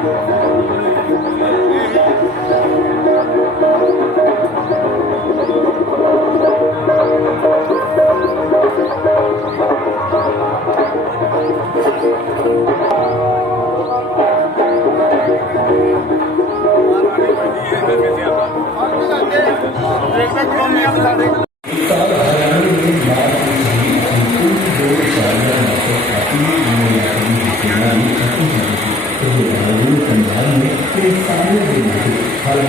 پھر ڏيکاري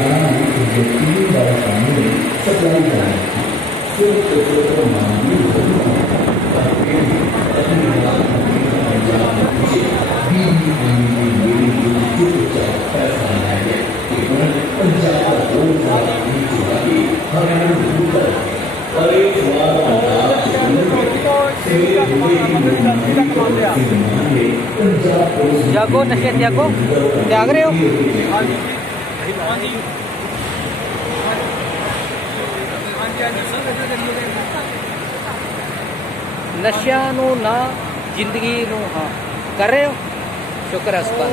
menjalani hidup ini dan kami ini Jago, nasihat Jago, Jago, Jago, ਨਸ਼ਿਆਂ ਨੂੰ ਨਾ, ਜ਼ਿੰਦਗੀ ਨੂੰ, ਹਾਂ। ਕਰ ਰਹੇ ਹੋ? ਸ਼ੁਕਰ ਹੈ, ਸੁਭਾਨ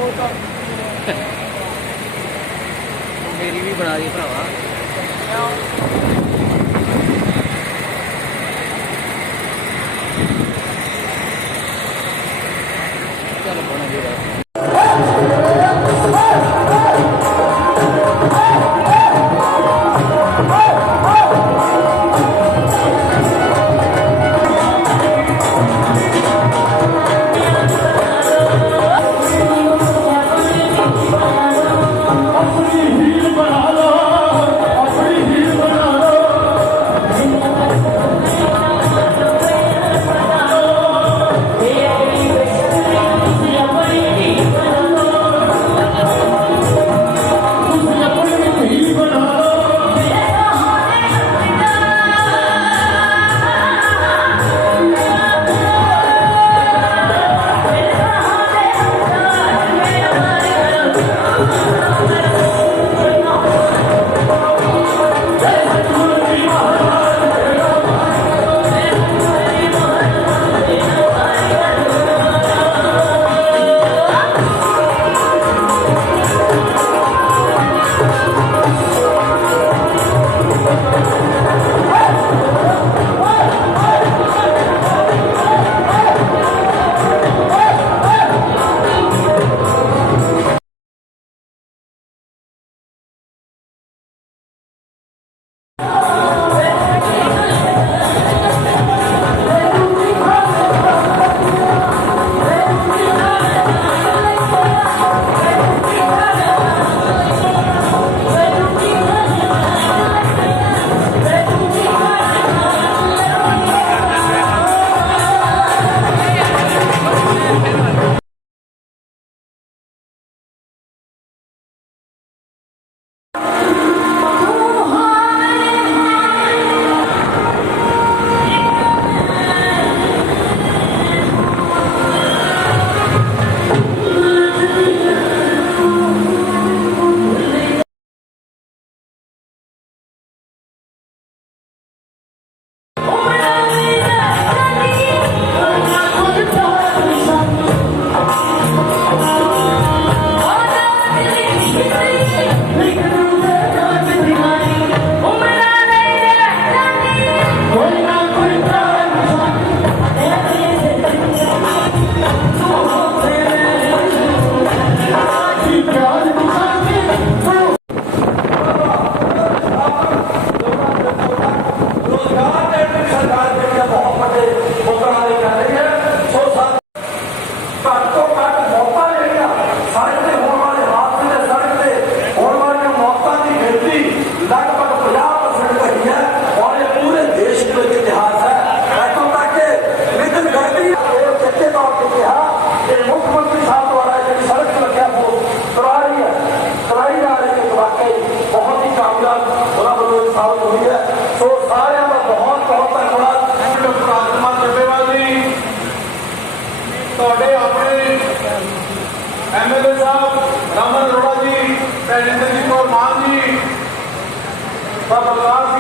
ਮੇਰੀ ਵੀ ਬਣਾ ਦੀ ਭਰਾਵਾ।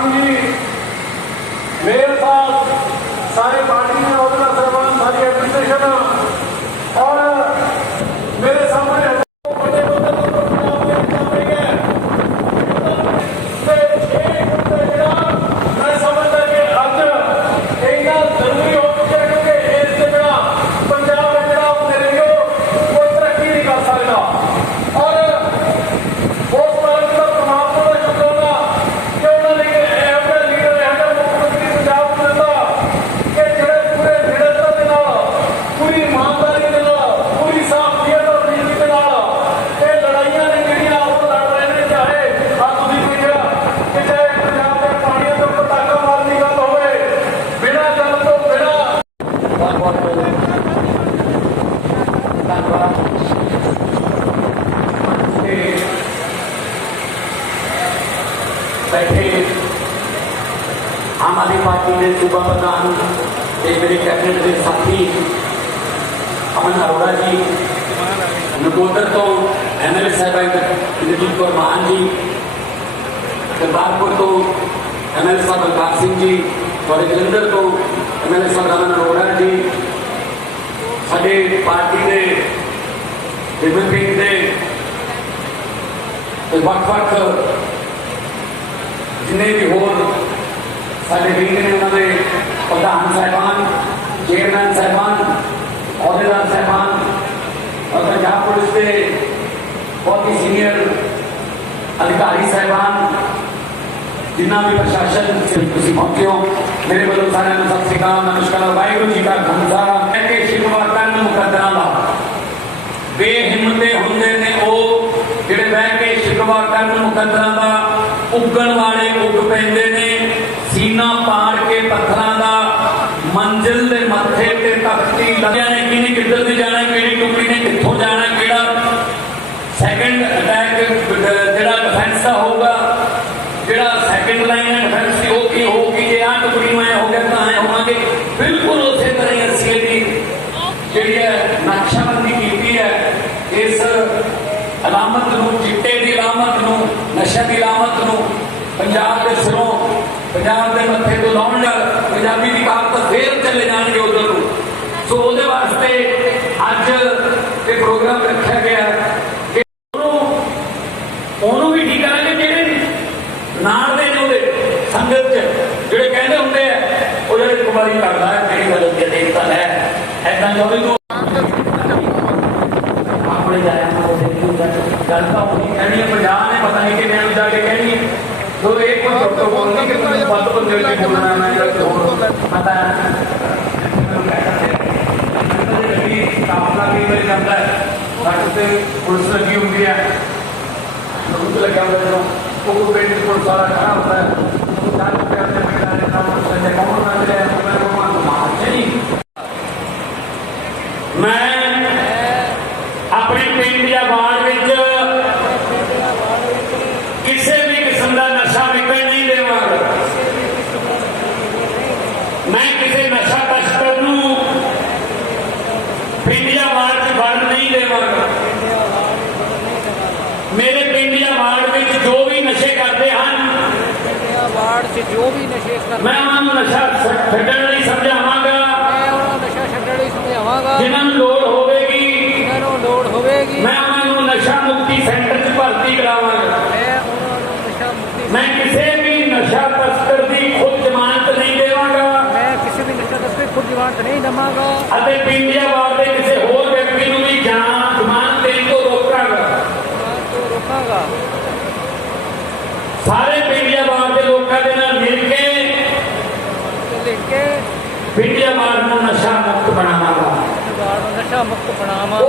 ਸਿੰਘ ਜੀ। ਮੇਅਰ ਸਾਹਿਬ ਸਾਰੇ ਪਾਰਟੀ ਦੇ ਅਹੁਦੇਦਾਰ ਸਾਹਿਬਾਨ ਸਾਰੀ ਐਡਮਿਨਿਸਟ੍ਰੇਸ਼ਨ ਤੇ ਮੇਰੇ ਕੈਬਨਿਟ ਦੇ ਸਾਥੀ ਅਮਨ ਅਰੋੜਾ ਜੀ ਨਕੋਦਰ ਤੋਂ ਐਮਐਲਏ ਸਾਹਿਬਾਨ ਇੰਦਰਜੀਤ ਕੌਰ ਮਾਨ ਜੀ ਗੁਰਦਾਸਪੁਰ ਤੋਂ ਐਮਐਲਏ ਸਾਹਿਬ ਬਲਕਾਰ ਸਿੰਘ ਜੀ ਤੁਹਾਡੇ ਜਲੰਧਰ ਤੋਂ ਐਮਐਲਏ ਸਾਹਿਬ ਰਮਨ ਅਰੋੜਾ ਜੀ ਸਾਡੇ ਪਾਰਟੀ ਦੇ ਵਿਭਿੰਨ ਪਿੰਡ ਦੇ ਤੇ ਵੱਖ-ਵੱਖ ਜਿੰਨੇ ਵੀ ਹੋਰ ਸਾਡੇ ਵਿੰਗ ਨੇ ਉਹਨਾਂ ਦੇ پردھان صاحبان چیئرمین صاحبان عہدیدار صاحبان اور پنجاب پولیس کے بہت ہی سینئر ادھکاری صاحبان جنہ بھی پرشاسن سے تھی پہنچے ہو میرے بلو سارے سب سے کام، نمسکار واحر جی کا گھنسارا کہ شروع تن مقدرہ لا بے ہمتے ہوں نے وہ جڑے بہ کے شکوا کرن مقدرہ دا اگن والے اگ پیندے نے سینہ پار کے پتھر ਦਾ ਦੇ ਮੱਥੇ ਤੇ ਤਖਤੀ ਲੱਗਿਆ ਨੇ, ਕਿਹਨੇ ਕਿੱਧਰ ਦੀ ਜਾਣਾ, ਕਿਹੜੀ ਟੁਕੜੀ ਨੇ, ਕਿੱਥੋਂ ਜਾਣਾ, ਕਿਹੜਾ ਸੈਕੰਡ ਅਟੈਕ ਜਿਹੜਾ ਡਿਫੈਂਸ ਦਾ ਹੋਊਗਾ, ਜਿਹੜਾ ਸੈਕੰਡ ਲਾਈਨ ਹੈ ਡਿਫੈਂਸ ਦੀ, ਉਹ ਕੀ ਹੋਊਗੀ? ਜੇ ਆਹ ਟੁਕੜੀ ਮੈਂ ਹੋ ਗਿਆ ਤਾਂ ਐ ਹੋਵਾਂਗੇ। ਬਿਲਕੁਲ ਉਸੇ ਤਰ੍ਹਾਂ ਹੀ ਅਸੀਂ ਇਹਦੀ ਜਿਹੜੀ ਹੈ ਨਕਸ਼ਾਬੰਦੀ ਕੀਤੀ ਹੈ, ਇਸ ਅਲਾਮਤ ਨੂੰ, ਚਿੱਟੇ ਦੀ ਅਲਾਮਤ ਨੂੰ, ਨਸ਼ੇ ਦੀ ਅਲਾਮਤ ਨੂੰ, ਪੰਜਾਬ ਦੇ ਸਿਰੋਂ, ਪੰਜਾਬ ਦੇ ਮੱਥੇ ਤੋਂ ਲਾਉਣ ਨਾਲ ਪੰਜਾਬੀ ਦੀ ਕਹਾਵਤ ਚੱਲੇ ਜਾਣਗੇ ਉਧਰ ਨੂੰ। ਸੋ ਉਹਦੇ ਵਾਸਤੇ ਅੱਜ ਇਹ ਪ੍ਰੋਗਰਾਮ ਰੱਖਿਆ ਗਿਆ ਕਿ ਉਹਨੂੰ ਉਹਨੂੰ ਵੀ ਠੀਕ ਕਰਾਂਗੇ ਜਿਹੜੇ ਨਾਲ ਦੇ ਨੇ ਉਹਦੇ, ਸੰਗਤ ਚ, ਜਿਹੜੇ ਕਹਿੰਦੇ ਹੁੰਦੇ ਆ, ਉਹ ਜਿਹੜੇ ਕੁਮਾਰੀ ਕਰਦਾ ਹੈ ਮੇਰੀ ਗੱਲ ਤੇ ਦੇਖਦਾ ਹੈ ਐਦਾਂ ਜਦੋਂ ਤੂੰ ਆਪਣੇ ਜਾਇਆ ਨਾ ਉਹ ਗੱਲ ਤਾਂ ਉਹੀ ਕਹਿਣੀ ਹੈ ਪੰਜਾਬ ਨੇ ਪਤਾ ਨਹੀਂ ਕਿੰਨੇ ਨੂੰ ਜਾ ਕੇ ਕਹਿਣੀ ਹੈ کھڑا ہوتا ہے۔ مارچ نہیں پیٹ ਮੇਰੇ ਪਿੰਡ ਜਾਂ ਵਾਰਡ ਵਿੱਚ ਜੋ ਵੀ ਨਸ਼ੇ ਕਰਦੇ ਹਨ ਵਾਰਡ 'ਚ ਜੋ ਵੀ ਨਸ਼ੇ ਕਰ ਮੈਂ ਉਹਨਾਂ ਨੂੰ ਨਸ਼ਾ ਛੱਡਣ ਲਈ ਸਮਝਾਵਾਂਗਾ। ਮੈਂ ਉਹਨਾਂ ਨੂੰ ਨਸ਼ਾ ਛੱਡਣ ਲਈ ਸਮਝਾਵਾਂਗਾ। ਜਿਨ੍ਹਾਂ ਨੂੰ ਲੋੜ ਹੋਵੇਗੀ ਇਹਨਾਂ ਨੂੰ ਲੋੜ ਹੋਵੇਗੀ। ਮੈਂ ਉਹਨਾਂ ਨੂੰ ਨਸ਼ਾ ਮੁਕਤੀ ਸੈਂਟਰ 'ਚ ਭਰਤੀ ਕਰਾਵਾਂਗਾ। ਮੈਂ ਉਹਨਾਂ ਨੂੰ ਨਸ਼ਾ ਮੁਕਤੀ ਮੈਂ ਕਿਸੇ ਵੀ ਨਸ਼ਾ ਤਸਕਰ ਦੀ ਖੁਦ ਜ਼ਮਾਨਤ ਨਹੀਂ ਦੇਵਾਂਗਾ। ਮੈਂ ਕਿਸੇ ਵੀ ਨਸ਼ਾ ਤਸਕਰ ਖੁਦ ਜਵਾਨ ਨਹੀਂ ਦਵਾਂਗਾ। ਅਤੇ ਪਿੰਡ ਜਾਂ ਵਾਰਡ ਦੇ ਕਿਸੇ ਹੋਰ ਵਿਅਕਤੀ ਨੂੰ ਵੀ ਜਾਨ ਜ਼ਮਾਨਤ ਦੇਣ ਤੋਂ ਰੋਕਾਂਗਾ ਜਵਾਨ ਤੋਂ ਰੋਕਾਂਗਾ ਸਾਰੇ ਪਿੰਡ ਜਾਂ ਵਾਰਡ ਦੇ ਲੋਕਾਂ ਦੇ ਨਾਲ ਮਿਲ ਕੇ ਤੇ ਲਿਖ ਕੇ ਪਿੰਡ ਜਾਂ ਵਾਰਡ ਨੂੰ ਨਸ਼ਾ ਮੁਕਤ ਬਣਾਵਾਂਗਾ। ਨਸ਼ਾ ਮੁਕਤ ਬਣਾਵਾਂ